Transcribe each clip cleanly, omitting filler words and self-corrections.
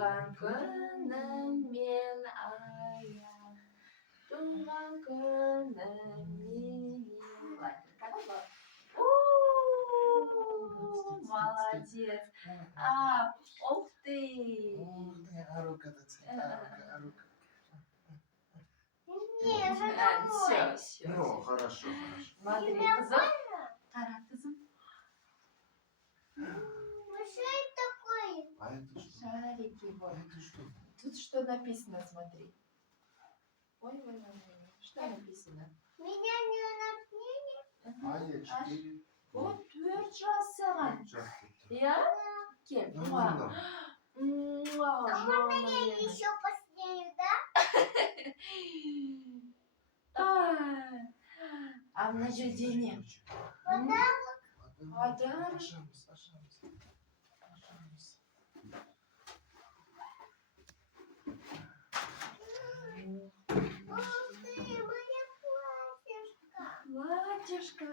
Туған күніңмен аян, туған күніңмен. Молодец. Ух ты. А рука-то а рука. Все. Ну, хорошо. Смотри, кызым. Қара, кызым. Что это такое? А это что? Шарики А вот. это что? Тут что написано, смотри. Ой. Что написано? Меня не напомнили? А4. Вот 4 жасаған. Я? Кел. Ну, ладно. А можно я еще посмотрю, да? А мына жерде не? Подарок. Подарок. Ашамыз. Ух ты, моя платьишко. Платьишко.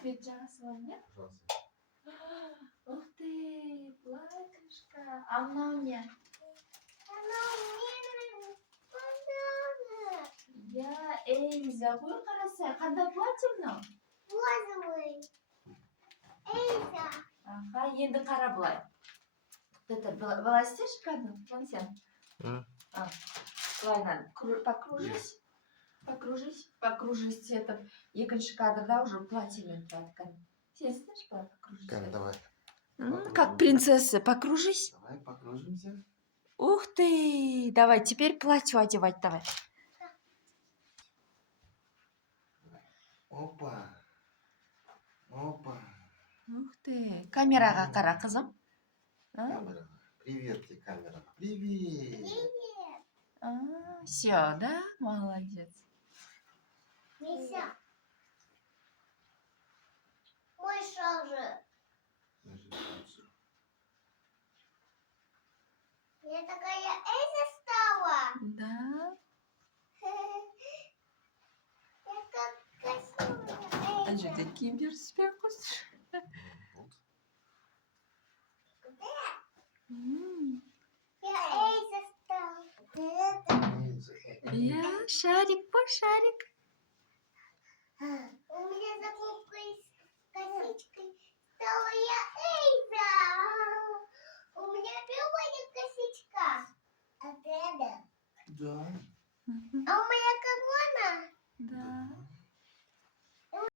Цвет жасыл, не? Пожалуйста. Ух ты, платьишко. А мынау не? Оно мне подарок. Я Эльза. Ғой қараса, қандай платье мынау? Розовый. Эльза. Аха, енді қара былай. Это волосишканы, вон сен. Былай надо. Покружись. Это екінші кадрда уже платьемен тұрады. Сен знаешь, былай покружись. Как, давай. Как принцесса, покружись. Давай покружимся. Ух ты! Давай, теперь платье одевать давай. Опа. Ух ты! Камераға қара, қызым. Камера. Привет, тебе камера. Привет. Привет. Все, да? Молодец. Мися. Мой шаг же. Я такая Эльза стала. Да? Я как красивая А Эльза. что, ты кибер себя хочешь? Я Эльза стала. Я шарик по шарик. У меня за попкой с косичкой стала я Эльза. У меня белая косичка. А ты да? Да. А у меня как она? Да.